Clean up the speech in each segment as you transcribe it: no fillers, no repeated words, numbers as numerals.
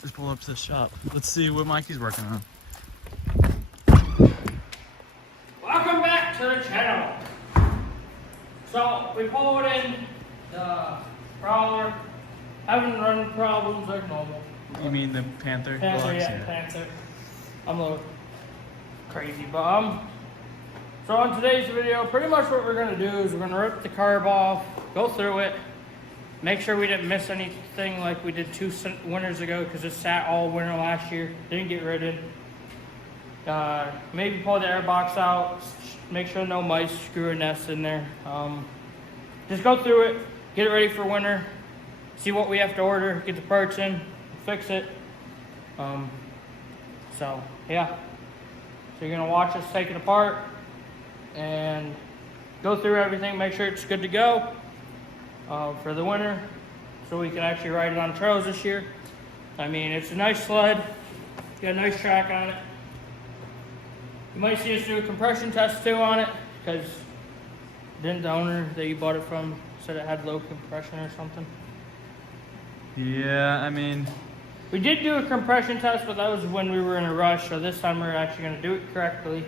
Just pull up to the shop. Let's see what Mikey's working on. Welcome back to the channel. So we pulled in the crawler, having running problems like normal. You mean the Panther? Panther, Deluxe? yeah, Panther. I'm a little crazy, but so on today's video, pretty much what we're gonna do is we're gonna rip the carb off, go through it, make sure we didn't miss anything like we did 2 winters ago because it sat all winter last year, didn't get rid of. Maybe pull the air box out, make sure no mice screw or nests in there. Just go through it, get it ready for winter, see what we have to order, get the parts in, fix it. So yeah, so you're gonna watch us take it apart and go through everything, make sure it's good to go for the winter, so we can actually ride it on trails this year. I mean, it's a nice sled, got a nice track on it. You might see us do a compression test too on it, because didn't the owner that you bought it from said it had low compression or something? Yeah, I mean... We did do a compression test, but that was when we were in a rush, so this time we're actually going to do it correctly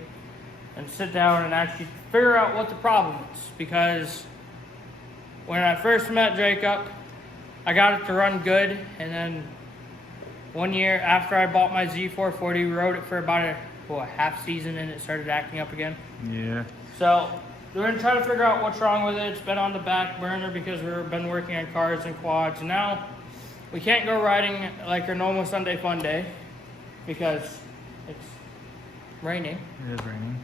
and sit down and actually figure out what the problem is. Because when I first met Jacob, I got it to run good, and then one year after I bought my Z440, we rode it for about a half season and it started acting up again. Yeah. So we're going to try to figure out what's wrong with it. It's been on the back burner because we've been working on cars and quads. And now we can't go riding like our normal Sunday fun day because it's raining. It is raining.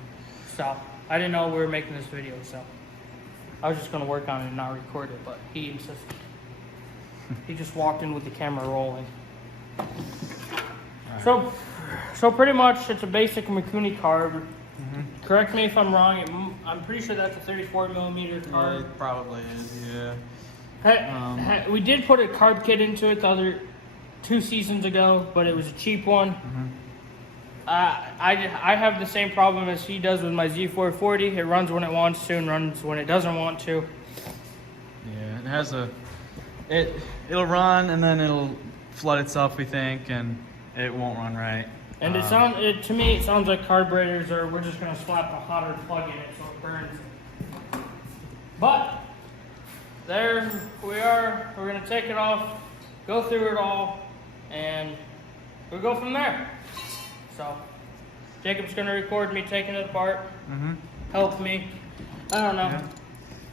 So I didn't know we were making this video, so I was just going to work on it and not record it, but he insisted. He just walked in with the camera rolling. Right. So pretty much it's a basic Mikuni carb. Correct me if I'm wrong. I'm pretty sure that's a 34 millimeter carb. Yeah, it probably is, yeah. We did put a carb kit into it the other 2 seasons ago, but it was a cheap one. I have the same problem as he does with my Z440. It runs when it wants to and runs when it doesn't want to. Yeah, it has it'll run and then it'll flood itself, we think, and it won't run right. And to me, it sounds like carburetors, or we're just gonna slap a hotter plug in it so it burns. But there we are. We're gonna take it off, go through it all, and we'll go from there. So Jacob's gonna record me taking it apart, help me. I don't know. Yeah.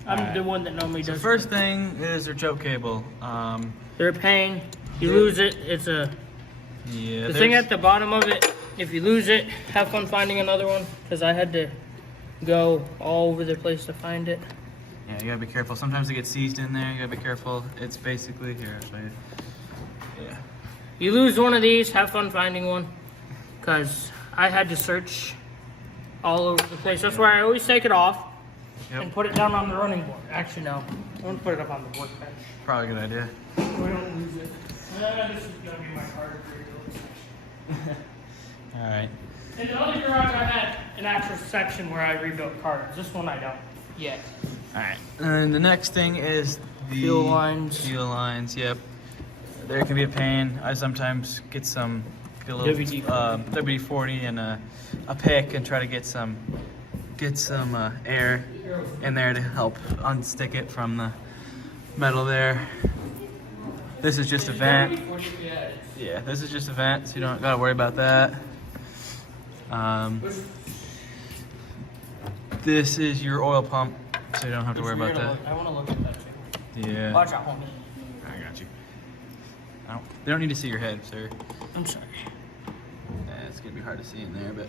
I'm the one that normally does. The first thing is their choke cable. They're a pain. You lose it, it's a... Yeah, The thing at the bottom of it, if you lose it, have fun finding another one, because I had to go all over the place to find it. Yeah, you gotta be careful. Sometimes it gets seized in there. You gotta be careful. It's basically here. Yeah. You lose one of these, have fun finding one, because I had to search all over the place. That's why I always take it off and put it down on the running board. Actually, no, I'm gonna put it up on the workbench. Probably a good idea. So we don't lose it. This is gonna be my card. All right. In the other garage, I had an actual section where I rebuilt cars. This one I don't yet. All right. And the next thing is the Fuel lines. Fuel lines. Yep. There can be a pain. I sometimes get a little WD-40 and a pick and try to get some air in there to help unstick it from the metal there. This is just a vent. Yeah, this is just a vent, so you don't gotta worry about that. This is your oil pump, so you don't have to worry about that. I want to look at that too. Yeah. Watch out, homie. I got you. They don't need to see your head, sir. I'm sorry. Yeah, it's gonna be hard to see in there, but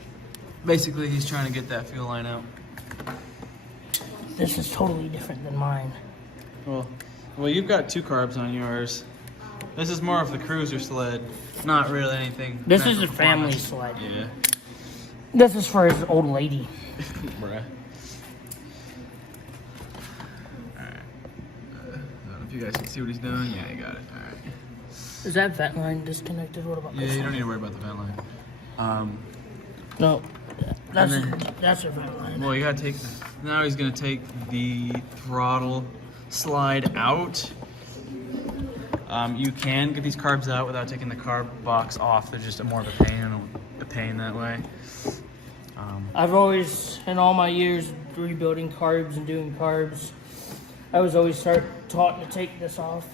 basically he's trying to get that fuel line out. This is totally different than mine. Well, you've got 2 carbs on yours. This is more of the cruiser sled, not really anything. This is a family sled. Yeah. This is for his old lady. Bruh. Alright. I don't know if you guys can see what he's doing. Yeah, you got it. Alright. Is that vent line disconnected? What about this? Yeah, you don't need to worry about the vent line. No. That's your vent line. Well, you gotta take, now he's gonna take the throttle slide out. You can get these carbs out without taking the carb box off. They're just more of a pain that way. I've always, in all my years rebuilding carbs and doing carbs, I was always taught to take this off.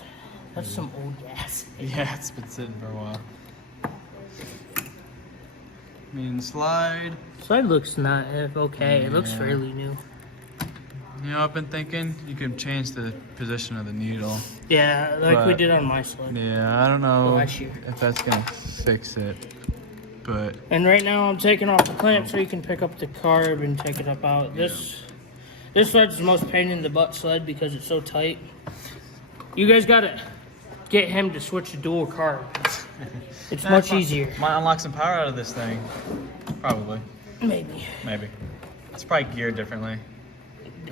That's some old gas. Yeah, it's been sitting for a while. I mean, slide. Slide looks not okay. Yeah. It looks fairly new. You know, I've been thinking you can change the position of the needle. Yeah, like we did on my sled. Yeah, I don't know last year. if that's gonna fix it, but And right now I'm taking off the clamp so you can pick up the carb and take it up out. This sled's the most pain in the butt sled because it's so tight. You guys gotta get him to switch to dual carb. It's much easier. Might unlock some power out of this thing. Probably. Maybe. It's probably geared differently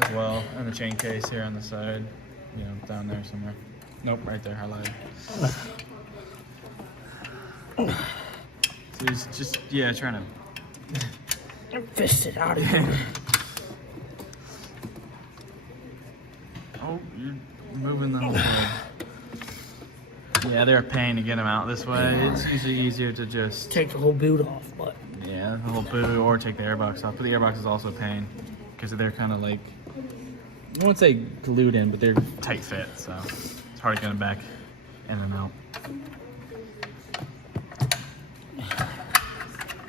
as well. And the chain case here on the side. You know, down there somewhere. Nope, right there, highlighted. So he's just, yeah, trying to Fist it out of here. Oh, you're moving the whole thing. Yeah, they're a pain to get them out this way. It's usually easier to just Take the whole boot off, but yeah, the whole boot, or take the airbox off. But the airbox is also a pain because they're kind of like, I won't say glued in, but they're tight fit, so it's hard to get them back in and out.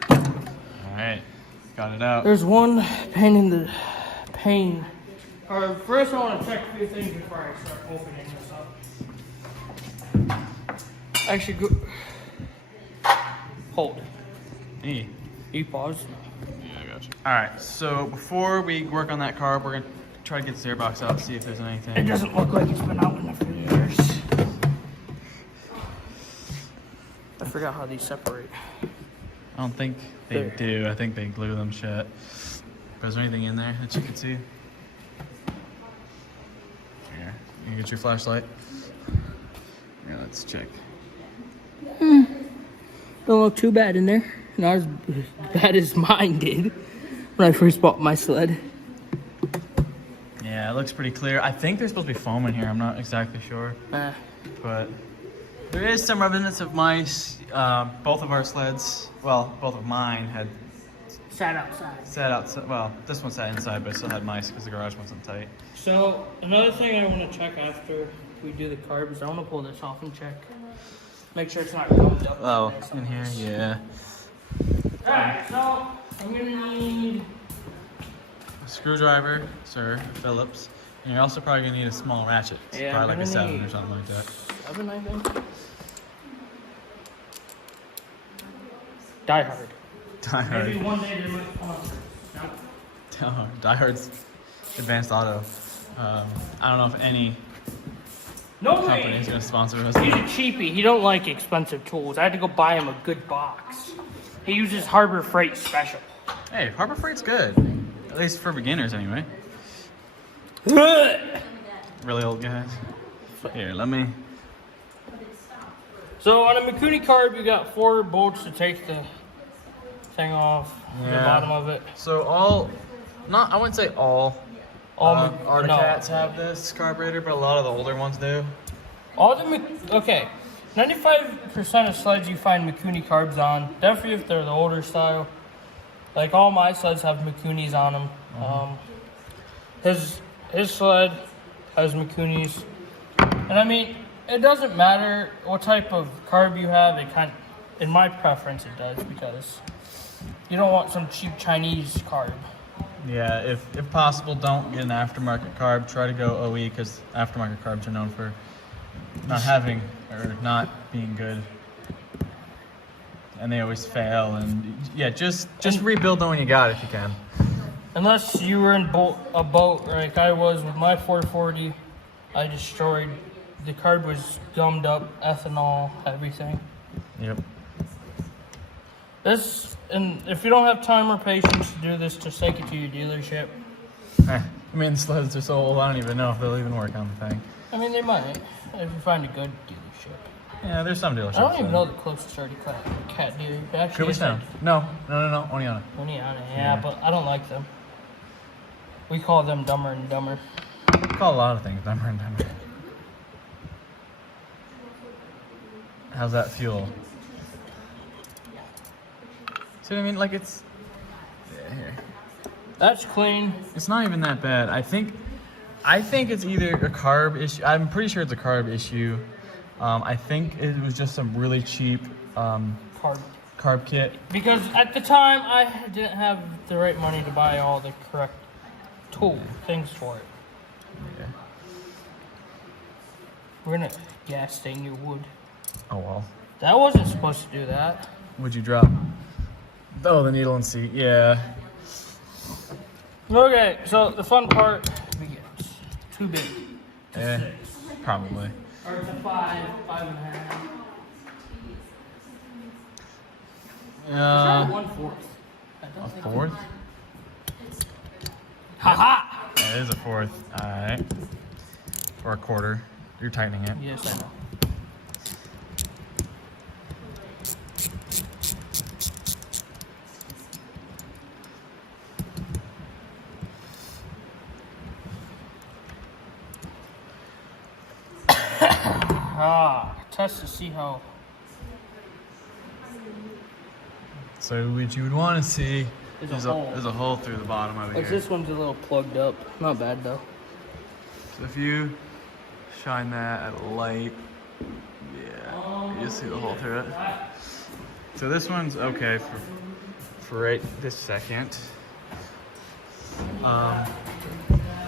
All right, got it out. there's one pain in the pain. First I want to check a few things before I start opening this up. I should go. Hold. Hey. You pause. Yeah, I got you. All right, so before we work on that carb, we're gonna try to get this airbox out, see if there's It anything. doesn't look like it's been out in a few years. I forgot how these separate. I don't think they There. do. I think they glue them shut. But is there anything in there that you can see? Here, you get your flashlight. Yeah, let's check. Don't look too bad in there. Not as bad as mine did when I first bought my sled. Yeah, it looks pretty clear. I think there's supposed to be foam in here. I'm not exactly sure, but there is some evidence of mice. Both of our sleds, well, both of mine had Sat outside. sat outside. Well, this one sat inside, but it still had mice because the garage wasn't tight. So another thing I want to check after we do the carbs, I want to pull this off and check. Make sure it's not gummed up. Oh, in here, yeah. Alright, so I'm gonna need A screwdriver, sir, Phillips. And you're also probably gonna need a small ratchet. It's Yeah, probably I'm like a gonna 7 or need- something like that. 7, I think. Die Hard. Die Hard. Maybe one day they might come out. Die Hard's advanced auto. I don't know if any No company way. is gonna sponsor us. He's a cheapie. He don't like expensive tools. I had to go buy him a good box. He uses Harbor Freight Special. Hey, Harbor Freight's good. At least for beginners, anyway. Really old guys. Here, let me. So on a Mikuni carb, you got 4 bolts to take the thing off the Yeah. bottom of it. So I wouldn't say all Articats have this carburetor, but a lot of the older ones do. All the okay, 95% of sleds you find Mikuni carbs on. Definitely if they're the older style. Like all my sleds have Mikunis on them. His sled has Mikunis, and I mean it doesn't matter what type of carb you have. In my preference, it does because you don't want some cheap Chinese carb. Yeah, if possible, don't get an aftermarket carb. Try to go OE because aftermarket carbs are known for not having or not being good, and they always fail. And yeah, just rebuild the one you got if you can. Unless you were in a boat like I was with my 440, I destroyed. The carb was gummed up, ethanol, everything. Yep. And if you don't have time or patience to do this, just take it to your dealership. I mean, the sleds are so old, I don't even know if they'll even work on the thing. I mean, they might, if you find a good dealership. Yeah, there's some dealerships. I don't even that- know the closest already cat dealer. Actually, Cooperstown. No, Oneonta. Yeah, Yeah. but I don't like them. We call them Dumber and Dumber. We call a lot of things dumber and dumber. How's that feel? See what I mean? Like it's, yeah, here. That's clean. It's not even that bad. I think it's either a carb issue. I'm pretty sure it's a carb issue. I think it was just some really cheap carb kit. Because at the time, I didn't have the right money to buy all the correct things for it. Yeah. We're gonna gas stain your wood. Oh well. That wasn't supposed to do that. What'd you drop? Oh, the needle and seat. Yeah. Okay, so the fun part begins. Too big. Yeah. Probably. Or it's a 5, 5.5. It's 1/4. A fourth? Ha-ha! That is a fourth. All right. Or a quarter. You're tightening it. Yes, I know. Test to see how. So what you would want to see There's a hole. there's a hole through the bottom of Like here. this one's a little plugged up. Not bad though. So if you shine that at a light, yeah, you see the hole through it. So this one's okay for right this second.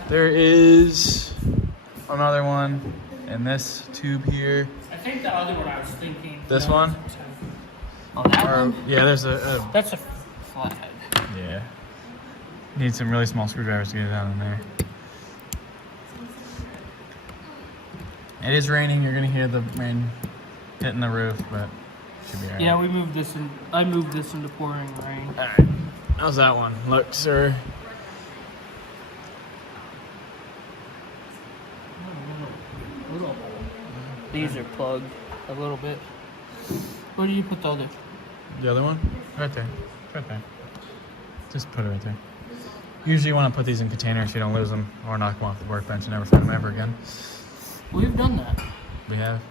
There is another one in this tube here. I think the other one I was thinking. This one? Oh, that one? Yeah, there's a That's a flathead. yeah. Need some really small screwdrivers to get it down in there. It is raining. You're gonna hear the rain hitting the roof, but should be alright. Yeah, we moved this in. I moved this into pouring rain. All right. How's that one? Look, sir. These are plugged a little bit. Where do you put the other? The other one? Right there. Right there. Just put it right there. Usually you want to put these in containers so you don't lose them or knock them off the workbench and never find them ever again. We've done that. We have.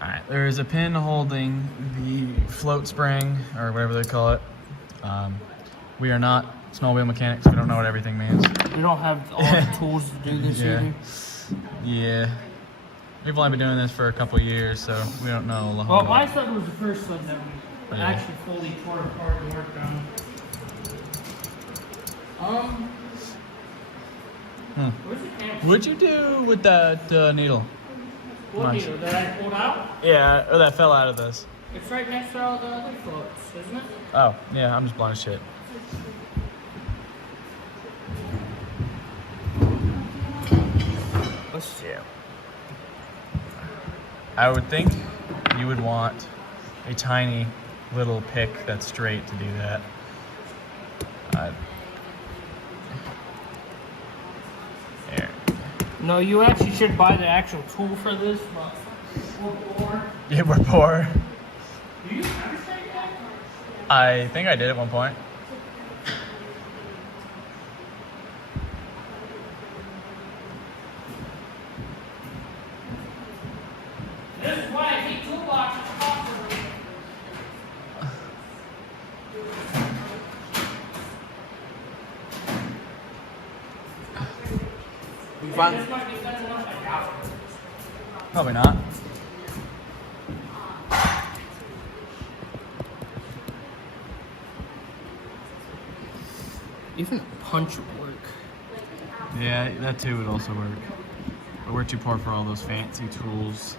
Alright, there is a pin holding the float spring, or whatever they call it. We are not snowmobile mechanics. We don't know what everything means. We don't have all the tools to do this either. Yeah. We've only been doing this for a couple years, so we don't know a whole Well, lot. my sled was the first sled that we actually fully tore apart and worked on. Where's the camera? What'd you do with that needle? What needle? That I pulled out? Yeah, or that fell out of this. It's right next to all the other floats, isn't it? Oh, yeah, I'm just blind as shit. Let's see. I would think you would want a tiny little pick that's straight to do that. There. No, you actually should buy the actual tool for this, but we're poor. Yeah, we're poor. Do you ever say that? I think I did at one point. This is why I keep toolboxes possible. This might be good enough, I doubt it. Probably not. Even a punch would work. Yeah, that too would also work. But we're too poor for all those fancy tools.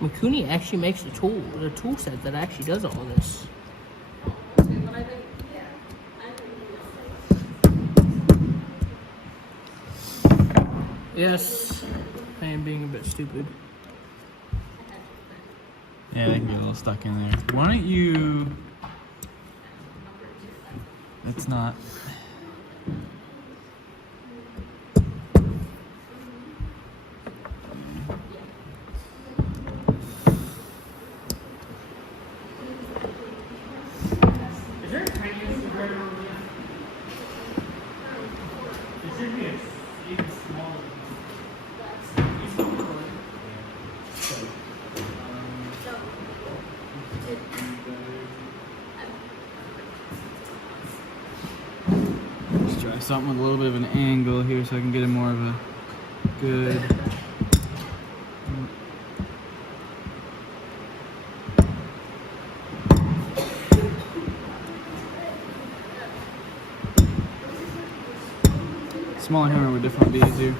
Mikuni actually makes the tool set that actually does all this. Yes, I am being a bit stupid. Yeah, they can get a little stuck in there. Why don't you... That's not... Is there a tiny screwdriver over there? There should be a even smaller one. Let's try something with a little bit of an angle here so I can get it more of a good. Smaller hammer would definitely be easier.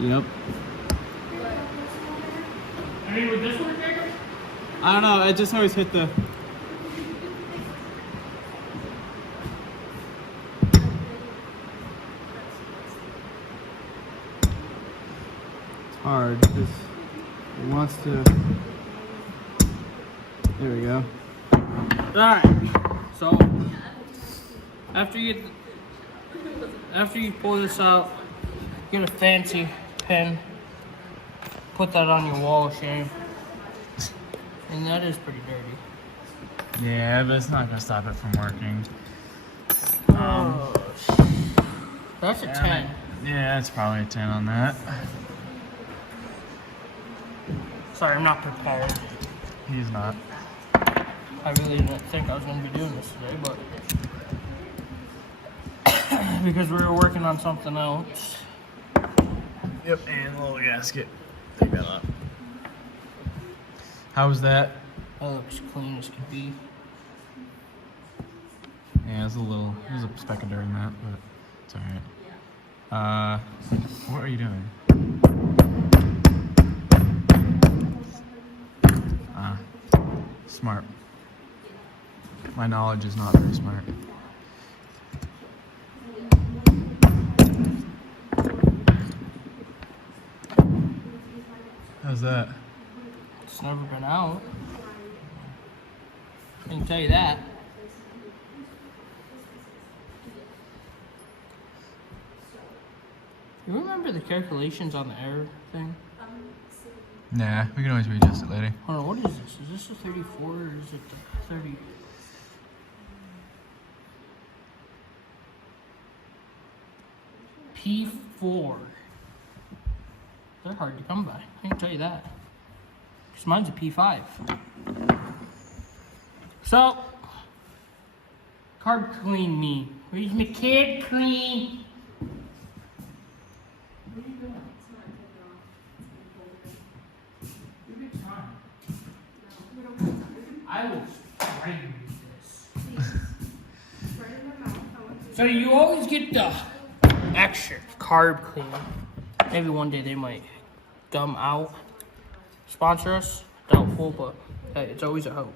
Yep. I mean, would this work, Jacob? I don't know, I just always hit the... It's hard, because it wants to... There we go. Alright, so after you pull this out, get a fancy pen, put that on your wall of shame. And that is pretty dirty. Yeah, but it's not gonna stop it from working. That's a 10. Yeah, it's probably a 10 on that. Sorry, I'm not prepared. He's not. I really didn't think I was going to be doing this today, but because we were working on something else. Yep, and a little gasket. Take that up. How was that? That looks clean as could be. Yeah, there's a speck of dirt in that, but it's alright. What are you doing? Smart. My knowledge is not very smart. How's that? It's never been out. I can tell you that. You remember the calculations on the error thing? Nah, we can always readjust it later. Hold on, what is this? Is this a 34 or is it the 30? P4. They're hard to come by. I can tell you that. Because mine's a P5. So, carb clean me. Where's my carb clean? What are you doing? I will spray you this. So you always get the extra carb clean. Maybe one day they might gum out. Sponsor us? Doubtful, but hey, it's always a hope.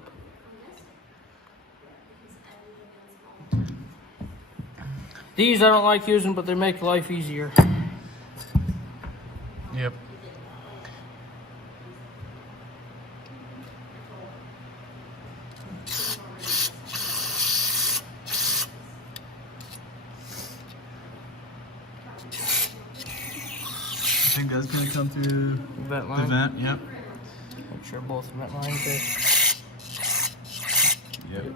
These I don't like using, but they make life easier. Yep. I think that's gonna come through Vent the line. vent, yep. Make sure both vent lines are. Yep.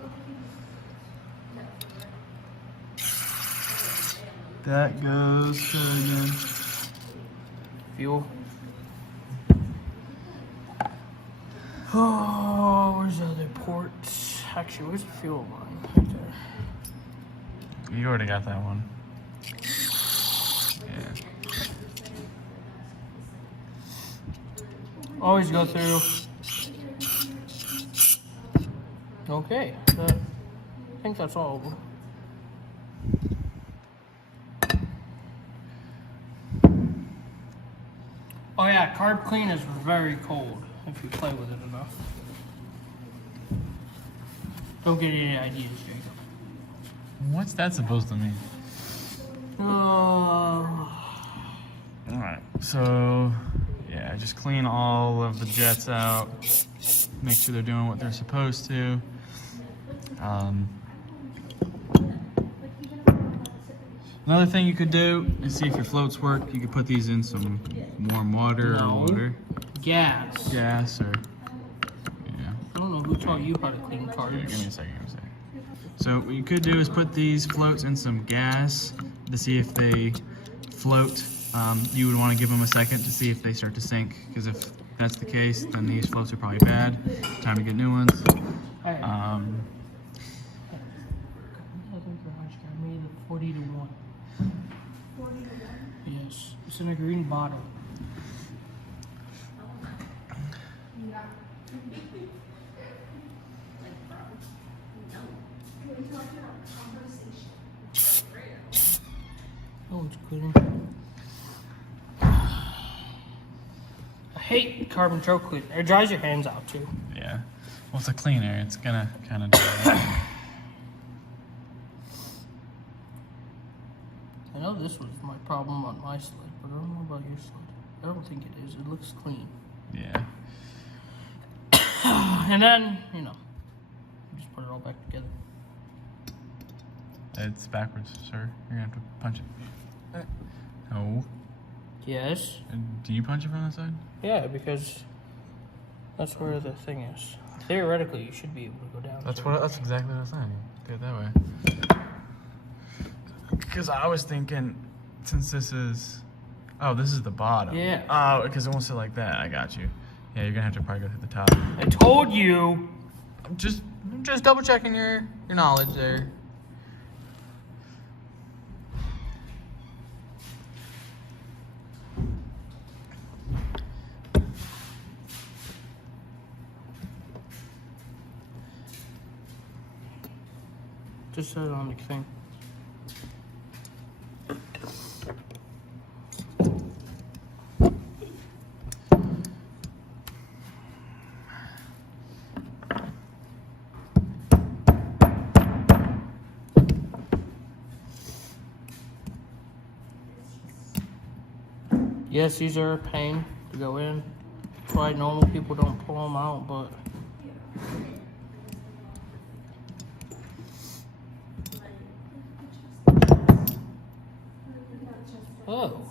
That goes to again. Fuel. Oh, where's the other ports? Actually, where's the fuel line? Right there. You already got that one. Yeah. Always go through. Okay, I think that's all of them. Oh yeah, carb clean is very cold if you play with it enough. Don't get any ideas, Jacob. What's that supposed to mean? Alright, so yeah, just clean all of the jets out. Make sure they're doing what they're supposed to. Another thing you could do is see if your floats work. You could put these in some warm water or water. Gas. Gas or, yeah. I don't know who taught you how to clean Here, carbs. give me a second, So what you could do is put these floats in some gas to see if they float. You would want to give them a second to see if they start to sink, because if that's the case, then these floats are probably bad. Time to get new ones. I think garage got me the 40 to 1. 40 to 1? Yes. It's in a green bottle. Yeah. Oh, it's clean. I hate carbon choke cleaner. It dries your hands out too. Yeah. Well, it's a cleaner. It's gonna kind of dry. I know this was my problem on my sled, but I don't know about your sled. I don't think it is. It looks clean. Yeah. And then, you know, just put it all back together. It's backwards, sir. You're gonna have to punch it. No. Yes. Do you punch it from the side? Yeah, because that's where the thing is. Theoretically, you should be able to go down. That's exactly what I was saying. Do it that way. Because I was thinking, since this is, oh, this is the bottom. Yeah. Oh, because it won't sit like that. I got you. Yeah, you're gonna have to probably go through the top. I told you. Just double checking your knowledge there. Just said it on the thing. Yes, these are a pain to go in. That's why normal people don't pull them out, but oh,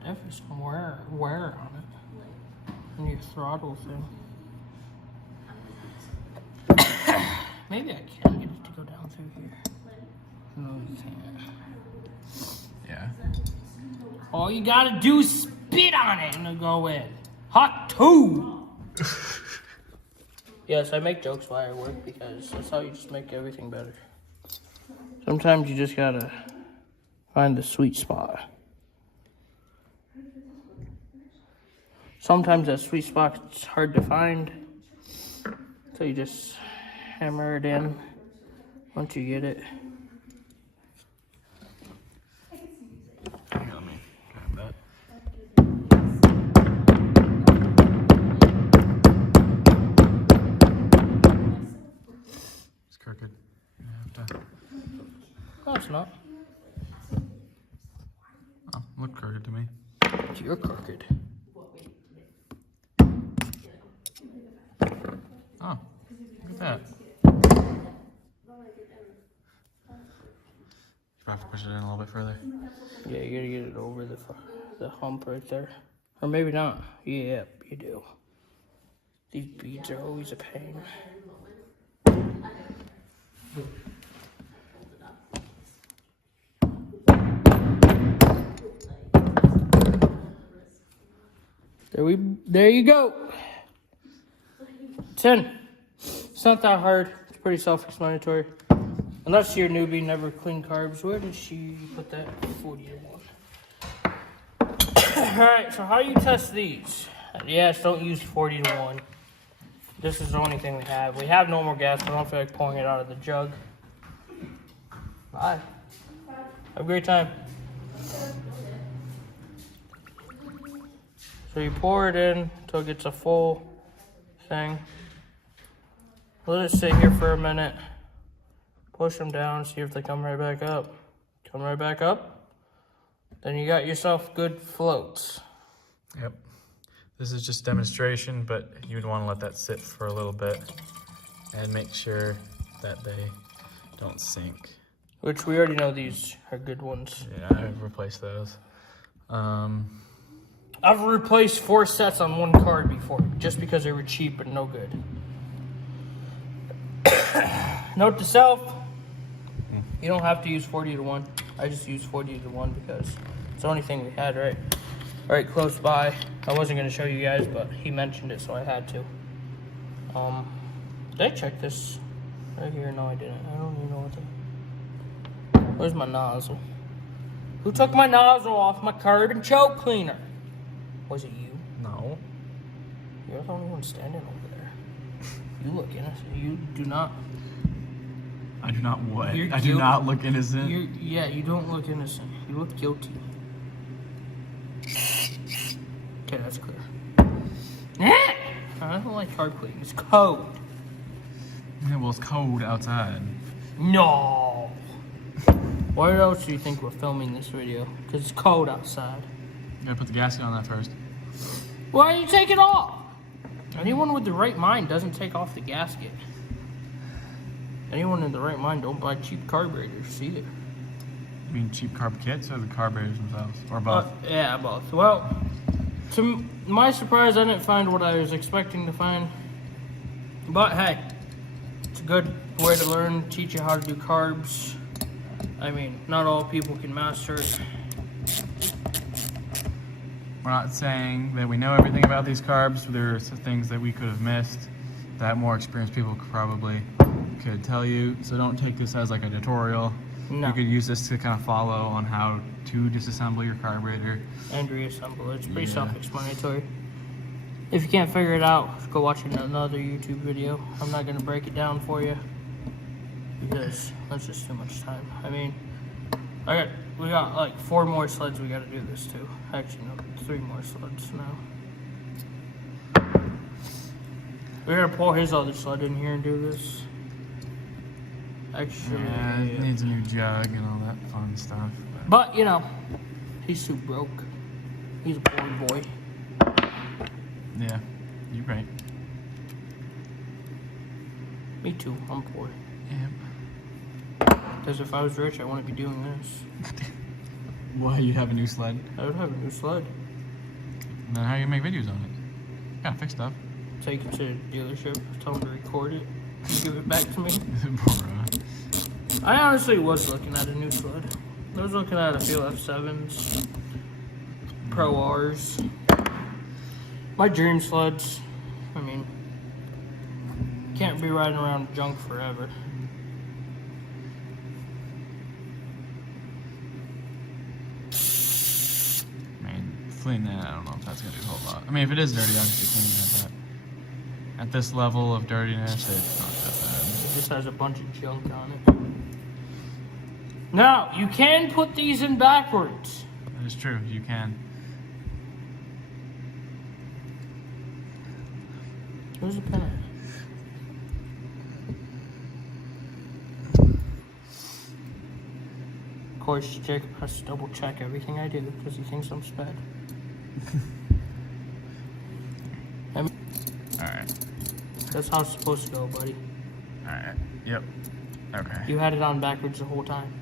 definitely some wear on it. And your throttle thing. Maybe I can get it to go down through here. No, you can't. Yeah. All you gotta do is spit on it and it'll go in. Hot 2! Yes, I make jokes while I work because that's how you just make everything better. Sometimes you just gotta find the sweet spot. Sometimes that sweet spot's hard to find, so you just hammer it in once you get it. Hang on, let me grab that. It's crooked. You have to. No, it's not. Oh, look crooked to me. You're crooked. Oh, look at that. You probably have to push it in a little bit further. Yeah, you gotta get it over the hump right there. Or maybe not. Yep, you do. These beads are always a pain. There you go. 10. It's not that hard. It's pretty self-explanatory. Unless you're a newbie, never clean carbs. Where did she put that? 40 to 1. Alright, so how you test these? Yes, don't use 40 to 1. This is the only thing we have. We have no more gas, but I don't feel like pouring it out of the jug. Bye. Have a great time. So you pour it in until it gets a full thing. Let it sit here for a minute. Push them down, see if they come right back up. Come right back up. Then you got yourself good floats. Yep. This is just demonstration, but you'd want to let that sit for a little bit and make sure that they don't sink. Which we already know these are good ones. Yeah, I've replaced those. I've replaced 4 sets on one card before, just because they were cheap and no good. Note to self, you don't have to use 40 to 1. I just use 40 to 1 because It's the only thing we had right close by. I wasn't gonna show you guys, but he mentioned it, so I had to. Did I check this right here? No, I didn't. I don't even know what the... Where's my nozzle? Who took my nozzle off my carbon choke cleaner? Was it you? No. You're the only one standing over there. You look innocent. You do not. I do not what? You're I do not look innocent. Yeah, you don't look innocent. You look guilty. Okay, that's clear. I don't like carb cleaning. It's cold. Yeah, well, it's cold outside. No. Why else do you think we're filming this video? Because it's cold outside. You gotta put the gasket on that first. Why don't you take it off? Anyone with the right mind doesn't take off the gasket. Anyone in the right mind don't buy cheap carburetors either. You mean cheap carb kits or the carburetors themselves? Or both? Yeah, both. Well, to my surprise, I didn't find what I was expecting to find. But hey, it's a good way to learn, teach you how to do carbs. I mean, not all people can master it. We're not saying that we know everything about these carbs. There are some things that we could have missed that more experienced people could tell you. So don't take this as like a tutorial. No. You could use this to kind of follow on how to disassemble your carburetor. And reassemble it. It's pretty self-explanatory. If you can't figure it out, go watch another YouTube video. I'm not going to break it down for you because that's just too much time. I mean, we got like 4 more sleds we got to do this to. Actually, no, 3 more sleds now. We're going to pull his other sled in here and do this. Actually, yeah, it needs a new jug and all that fun stuff. But you know, he's too broke. He's a poor boy. Yeah, you're right. Me too, I'm poor. Yep. Because if I was rich, I wouldn't be doing this. Why, you have a new sled? I would have a new sled. Then how you make videos on it? Gotta fix stuff. Take it to the dealership, tell them to record it, and give it back to me. Bruh. I honestly was looking at a new sled. I was looking at a few F7s, Pro Rs. My dream sleds. I mean, can't be riding around junk forever. I mean, clean that, I don't know if that's gonna do a whole lot. I mean, if it is dirty, obviously cleaning it, but at this level of dirtiness, it's not that bad. It just has a bunch of junk on it. Now, you can put these in backwards. That is true, you can. Where's the pen at? Of course, Jacob has to double check everything I do because he thinks I'm sped. Alright. That's how it's supposed to go, buddy. Alright. Yep. Okay. You had it on backwards the whole time.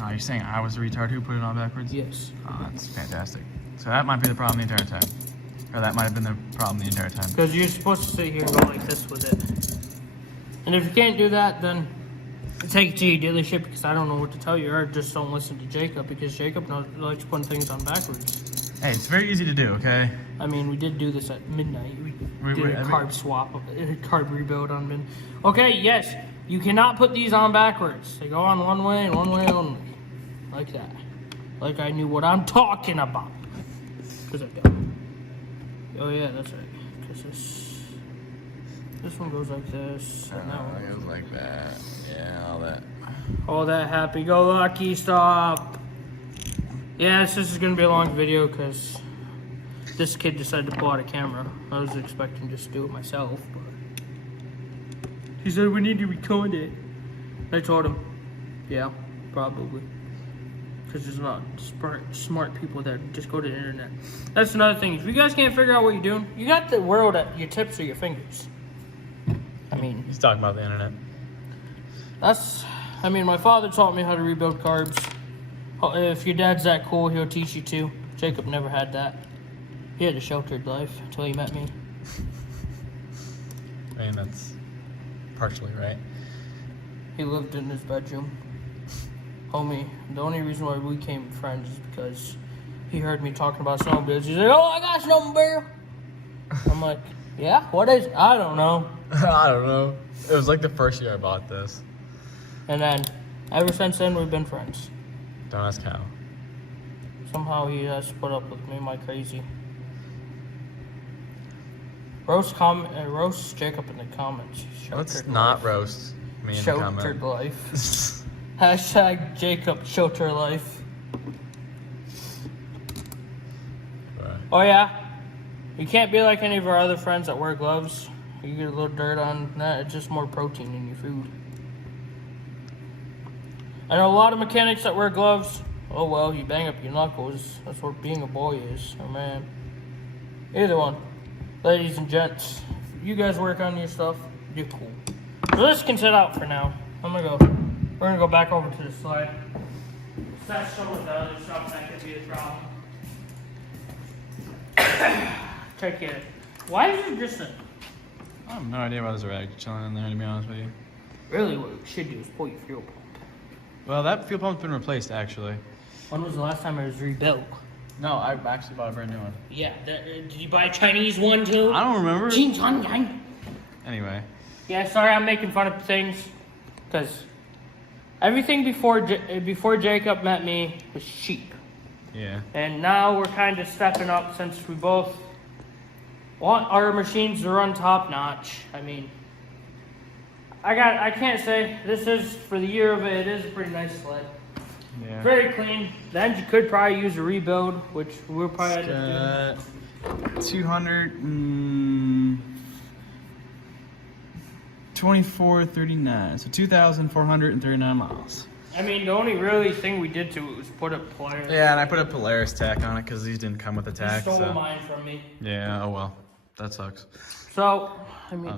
Oh, you're saying I was the retard who put it on backwards? Yes. Oh, that's fantastic. So that might be the problem the entire time. Or that might have been the problem the entire time. Because you're supposed to sit here and go like this with it. And if you can't do that, then take it to your dealership because I don't know what to tell you. Or just don't listen to Jacob because Jacob likes putting things on backwards. Hey, it's very easy to do, okay? I mean, we did do this at midnight. We did a carb swap, a carb rebuild on midnight. Okay, yes, you cannot put these on backwards. They go on one way and one way only. Like that. Like I knew what I'm talking about. Because I don't. Oh yeah, that's right. Because this one goes like this. And that one goes like that. Yeah, all that. all that happy-go-lucky stuff. Yes, this is going to be a long video because this kid decided to pull out a camera. I was expecting just to do it myself, but he said we need to record it. I told him, yeah, probably. Because there's a lot of smart people that just go to the internet. That's another thing. If you guys can't figure out what you're doing, you got the world at your tips of your fingers. I mean, He's talking about the internet. my father taught me how to rebuild carbs. If your dad's that cool, he'll teach you too. Jacob never had that. He had a sheltered life until he met me. I mean, that's partially right. He lived in his bedroom. Homie, the only reason why we became friends is because he heard me talking about snowmobiles. He's like, "Oh, I got a snowmobile." I'm like, "Yeah, what is it?" I don't know. I don't know. It was like the first year I bought this. And then, ever since then, we've been friends. Don't ask how. Somehow he has put up with me, my crazy. Roast Jacob in the comments. Let's Sheltered not life. roast me in the Sheltered comment. life. Hashtag Jacob shelter life. Right. Oh yeah, you can't be like any of our other friends that wear gloves. You get a little dirt on that, it's just more protein in your food. I know a lot of mechanics that wear gloves. Oh well, you bang up your knuckles. That's what being a boy is, or man. Either one. Ladies and gents, if you guys work on your stuff, you're cool. So this can sit out for now. We're gonna go back over to the slide. That's some of the other stuff that could be a problem. Check it. Why is it just a... I have no idea why there's a rag chilling in there, to be honest with you. Really, what we should do is pull your fuel pump. Well, that fuel pump's been replaced, actually. When was the last time it was rebuilt? No, I actually bought a brand new one. Yeah, did you buy a Chinese one too? I don't remember. Anyway. Anyway. Yeah, sorry I'm making fun of things. Because everything before Jacob met me was cheap. Yeah. And now we're kind of stepping up since we both want our machines to run top notch. I mean, I can't say this is, for the year of it is a pretty nice sled. Yeah. Very clean. The engine could probably use a rebuild, which we'll probably end up doing. 224.39, so 2,439 miles. I mean, the only really thing we did to it was put a Polaris. Yeah, and I put a Polaris tack on it because these didn't come with a You tack. stole So. mine from me. Yeah, oh well. That sucks. So, I mean,